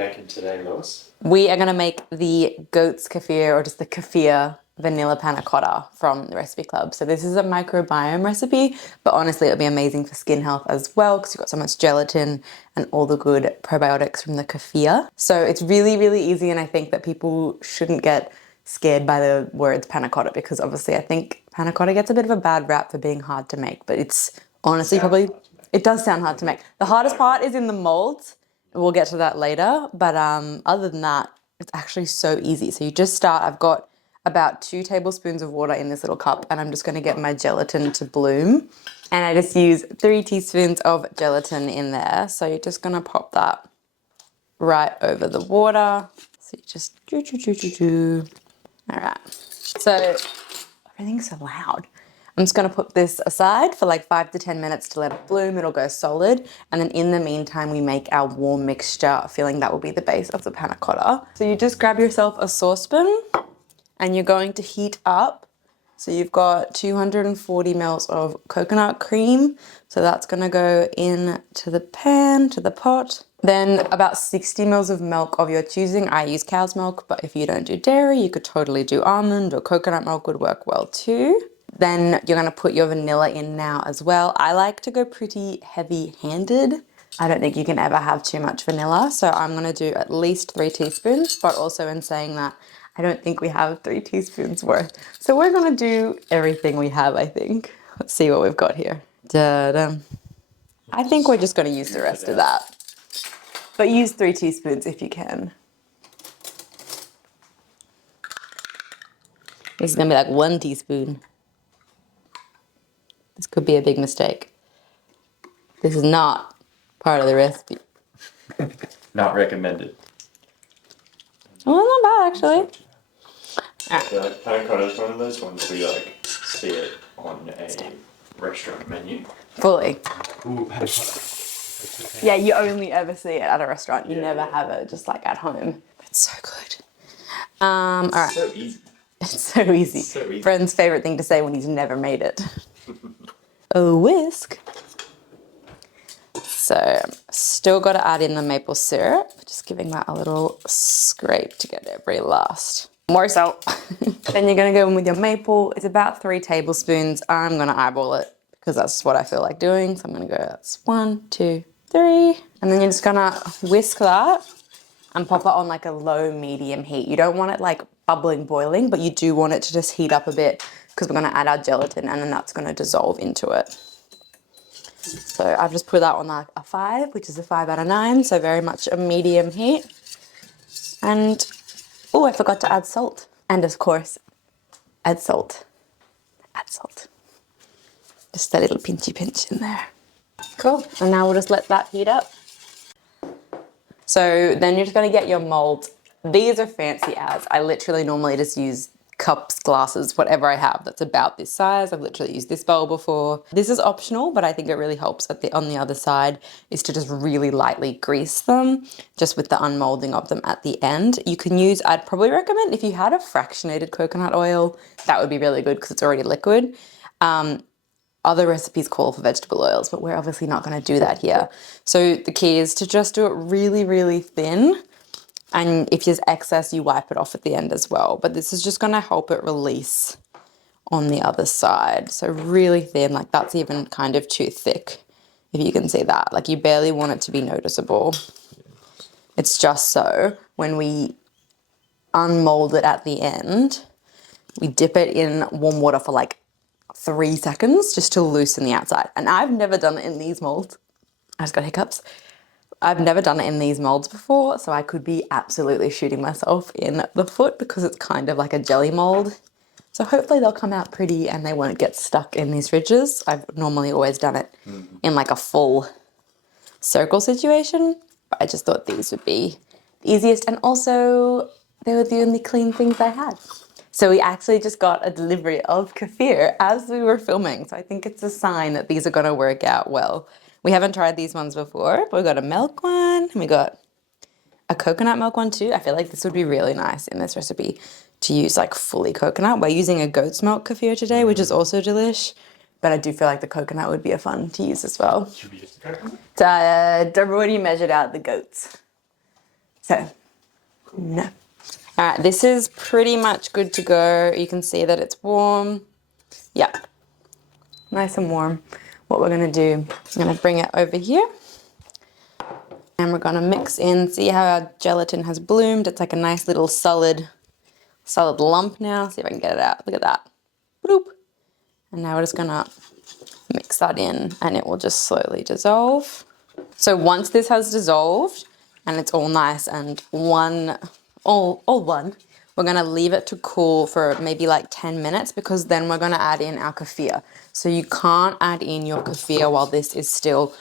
making today, Lois? We are going to make the goat's kefir, or just the kefir vanilla panna cotta from the recipe club. So this is a microbiome recipe, but honestly it would be amazing for skin health as well because you've got so much gelatin and all the good probiotics from the kefir. So it's really, really easy, and I think that people shouldn't get scared by the words panna cotta because obviously I think panna cotta gets a bit of a bad rap for being hard to make, but it's honestly it does sound hard to make. The hardest part is in the molds. We'll get to that later, but other than that, it's actually so easy. So you just start, I've got about 2 tablespoons of water in this little cup, and I'm just going to get my gelatin to bloom. And I just use 3 teaspoons of gelatin in there. So you're just going to pop that right over the water. So you just do. All right. So everything's so loud. I'm just going to put this aside for like 5 to 10 minutes to let it bloom. It'll go solid. And then in the meantime, we make our warm mixture, feeling that will be the base of the panna cotta. So you just grab yourself a saucepan and you're going to heat up. So you've got 240 mils of coconut cream. So that's going to go into the pan, to the pot. Then about 60 mils of milk of your choosing. I use cow's milk, but if you don't do dairy, you could totally do almond, or coconut milk would work well too. Then you're going to put your vanilla in now as well. I like to go pretty heavy-handed. I don't think you can ever have too much vanilla, so I'm going to do at least 3 teaspoons, but also in saying that, I don't think we have 3 teaspoons worth. So we're going to do everything we have, I think. Let's see what we've got here. Da-da. I think we're just going to use the rest of that. But use 3 teaspoons if you can. This is going to be like 1 teaspoon. This could be a big mistake. This is not part of the recipe. Not recommended. Well, not bad actually. I feel like panna cotta is one of those ones where you like see it on a restaurant menu. Fully. Ooh, panna cotta. Yeah, you only ever see it at a restaurant. You never have it just like at home. It's so good. All right. So easy. It's so easy. So easy. Friend's favorite thing to say when he's never made it. A whisk. So still got to add in the maple syrup. Just giving that a little scrape to get every last. More salt. Then you're going to go in with your maple. It's about 3 tablespoons. I'm going to eyeball it because that's what I feel like doing. So I'm going to go, that's 1, 2, 3. And then you're just going to whisk that and pop it on like a low medium heat. You don't want it like bubbling, boiling, but you do want it to just heat up a bit because we're going to add our gelatin and then that's going to dissolve into it. So I've just put that on like a 5, which is a 5 out of 9. So very much a medium heat. And, oh, I forgot to add salt. And of course, add salt. Add salt. Just a little pinchy pinch in there. Cool. And now we'll just let that heat up. So then you're just going to get your molds. These are fancy as. I literally normally just use cups, glasses, whatever I have that's about this size. I've literally used this bowl before. This is optional, but I think it really helps on the other side is to just really lightly grease them just with the unmolding of them at the end. You can use, I'd probably recommend if you had a fractionated coconut oil, that would be really good because it's already liquid. Other recipes call for vegetable oils, but we're obviously not going to do that here. So the key is to just do it really, really thin. And if there's excess, you wipe it off at the end as well. But this is just going to help it release on the other side. So really thin, like that's even kind of too thick, if you can see that. Like you barely want it to be noticeable. It's just so when we unmold it at the end, we dip it in warm water for like 3 seconds just to loosen the outside. And I've never done it in these molds. I just got hiccups. I've never done it in these molds before, so I could be absolutely shooting myself in the foot because it's kind of like a jelly mold. So hopefully they'll come out pretty and they won't get stuck in these ridges. I've normally always done it in like a full circle situation, but I just thought these would be the easiest, and also they were the only clean things I had. So we actually just got a delivery of kefir as we were filming, so I think it's a sign that these are going to work out well. We haven't tried these ones before, but we got a milk one and we got a coconut milk one too. I feel like this would be really nice in this recipe to use like fully coconut. We're using a goat's milk kefir today, which is also delish, but I do feel like the coconut would be a fun to use as well. Should we use the coconut? I've already measured out the goats. So, no. All right, this is pretty much good to go. You can see that it's warm. Yeah, nice and warm. What we're gonna do, I'm gonna bring it over here and we're gonna mix in. See how our gelatin has bloomed? It's like a nice little solid lump now. See if I can get it out. Look at that. Bloop. And now we're just gonna mix that in and it will just slowly dissolve. So once this has dissolved and it's all nice and all one, we're gonna leave it to cool for maybe like 10 minutes because then we're gonna add in our kefir. So you can't add in your kefir while this is still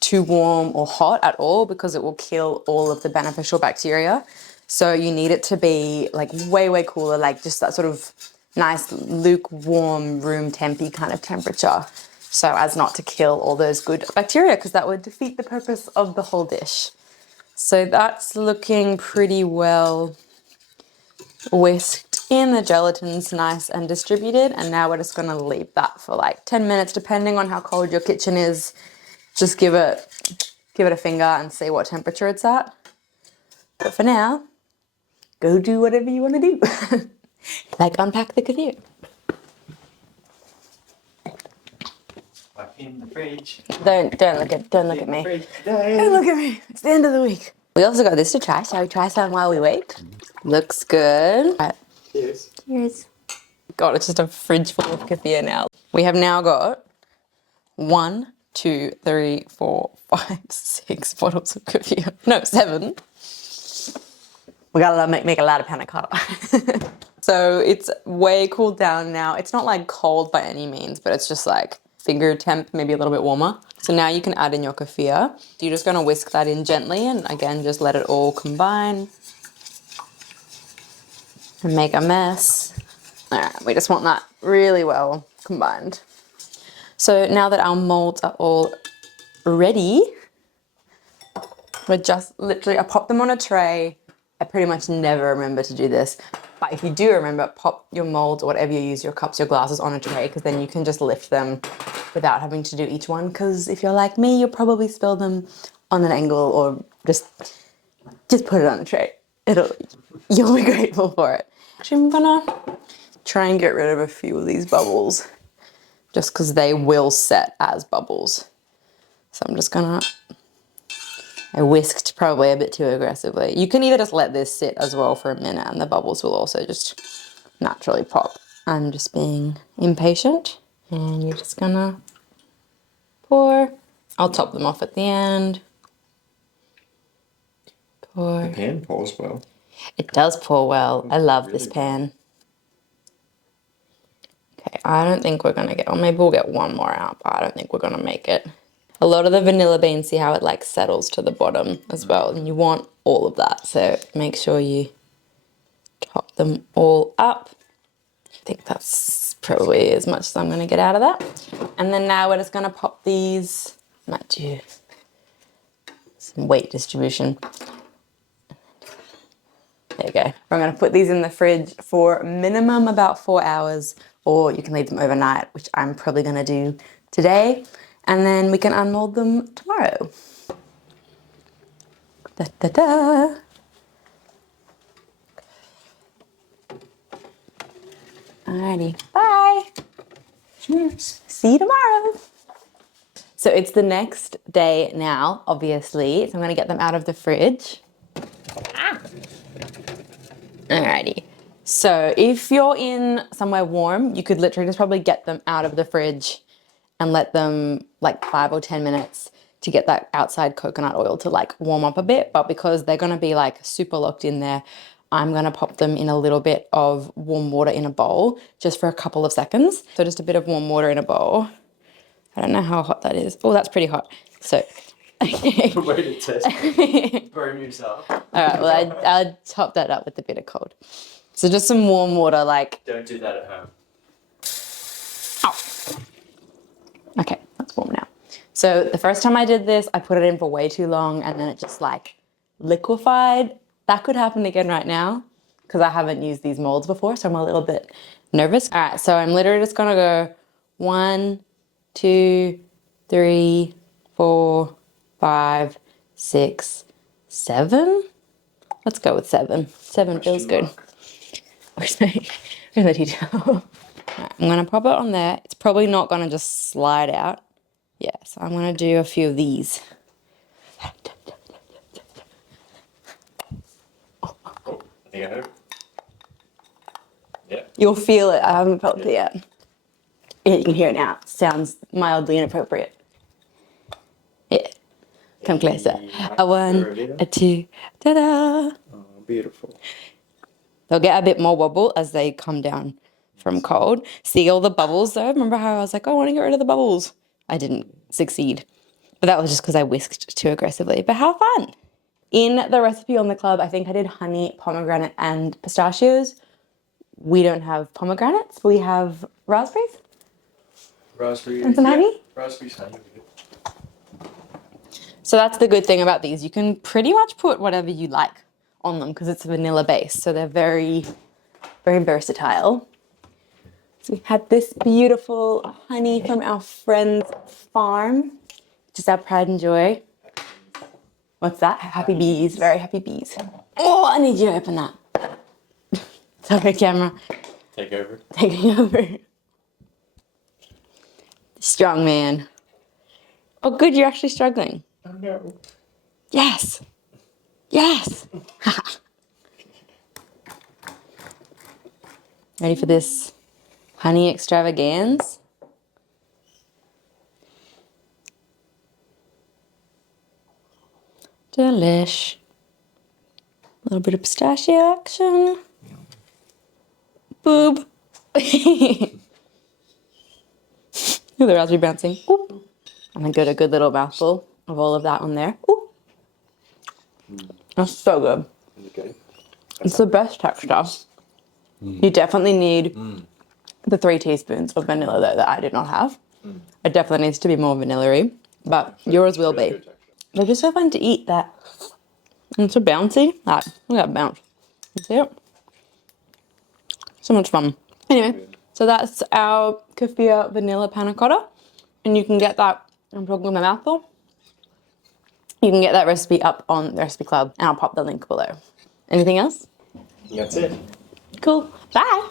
too warm or hot at all because it will kill all of the beneficial bacteria. So you need it to be like way, way cooler, like just that sort of nice lukewarm room tempy kind of temperature, so as not to kill all those good bacteria because that would defeat the purpose of the whole dish. So that's looking pretty well whisked in. The gelatin's nice and distributed, and now we're just gonna leave that for like 10 minutes depending on how cold your kitchen is. Just give it a finger and see what temperature it's at. But for now, go do whatever you want to do. Like unpack the kefir. Like in the fridge. Don't look at me. Don't look at me. It's the end of the week. We also got this to try. Shall we try some while we wait? Looks good. Right. Cheers. Cheers. God, it's just a fridge full of kefir now. We have now got 1, 2, 3, 4, 5, 6 bottles of kefir. No, 7. We gotta make a lot of panna cotta. So it's way cooled down now. It's not like cold by any means, but it's just like finger temp, maybe a little bit warmer. So now you can add in your kefir. You're just gonna whisk that in gently and again, just let it all combine and make a mess. All right, we just want that really well combined. So now that our molds are all ready, we're just literally, I pop them on a tray. I pretty much never remember to do this, but if you do remember, pop your molds or whatever you use, your cups, your glasses on a tray, because then you can just lift them without having to do each one. Because if you're like me, you'll probably spill them on an angle or just put it on a tray. You'll be grateful for it. Actually, I'm gonna try and get rid of a few of these bubbles just because they will set as bubbles. So I'm just gonna, I whisked probably a bit too aggressively. You can either just let this sit as well for a minute and the bubbles will also just naturally pop. I'm just being impatient and you're just gonna pour. I'll top them off at the end. Pour. The pan pours well. It does pour well. I love this pan. Okay, I don't think we're gonna get, or maybe we'll get one more out, but I don't think we're gonna make it. A lot of the vanilla beans, see how it like settles to the bottom as well, and you want all of that, so make sure you top them all up. I think that's probably as much as I'm gonna get out of that. And then now we're just gonna pop these, might do some weight distribution. There you go. We're gonna put these in the fridge for minimum about 4 hours, or you can leave them overnight, which I'm probably gonna do today. And then we can unmold them tomorrow. Da, da, da. Alrighty, bye. Cheers. See you tomorrow. So it's the next day now, obviously. So I'm gonna get them out of the fridge. Alrighty. So if you're in somewhere warm, you could literally just probably get them out of the fridge and let them like 5 or 10 minutes to get that outside coconut oil to like warm up a bit. But because they're gonna be like super locked in there, I'm gonna pop them in a little bit of warm water in a bowl just for a couple of seconds. So just a bit of warm water in a bowl. I don't know how hot that is. Oh, that's pretty hot. So, okay. Way to test. Burn yourself. All right, well, I'll top that up with a bit of cold. So just some warm water, like. Don't do that at home. Ow. Okay, that's warm now. So the first time I did this, I put it in for way too long and then it just like liquefied. That could happen again right now because I haven't used these molds before, so I'm a little bit nervous. All right, so I'm literally just gonna go 1, 2, 3, 4, 5, 6, 7. Let's go with 7. 7 feels good. Really detail. Right, I'm going to pop it on there. It's probably not going to just slide out. Yeah, so I'm going to do a few of these. There you go. Yeah. You'll feel it. I haven't felt it yet. Yeah, you can hear it now. It sounds mildly inappropriate. Yeah. Come closer. A 1, a 2, ta-da! Oh, beautiful. They'll get a bit more wobble as they come down from cold. See all the bubbles though? Remember how I was like, I want to get rid of the bubbles? I didn't succeed. But that was just because I whisked too aggressively. But how fun! In the recipe on the club, I think I did honey, pomegranate, and pistachios. We don't have pomegranates. We have raspberries. Raspberries. And some honey? Raspberries, honey. So that's the good thing about these. You can pretty much put whatever you like on them because it's a vanilla base. So they're very, very versatile. So we've had this beautiful honey from our friend's farm, which is our pride and joy. What's that? Happy bees, very happy bees. Oh, I need you to open that. Sorry, camera. Take over. Taking over. Strong man. Oh, good, you're actually struggling. Oh no. Yes. Yes. Ready for this honey extravaganza? Delish. A little bit of pistachio action. Boob. Look at the raspberry bouncing. Ooh. And then get a good little mouthful of all of that on there. Ooh. That's so good. Okay. It's the best texture. You definitely need the 3 teaspoons of vanilla though that I did not have. It definitely needs to be more vanilla-y, but yours will be. They're just so fun to eat that. And so bouncy. Look at that bounce. You see it? So much fun. Anyway, so that's our Kefir vanilla panna cotta. And you can get that, I'm talking with my mouth full. You can get that recipe up on the Recipe Club and I'll pop the link below. Anything else? That's it. Cool. Bye.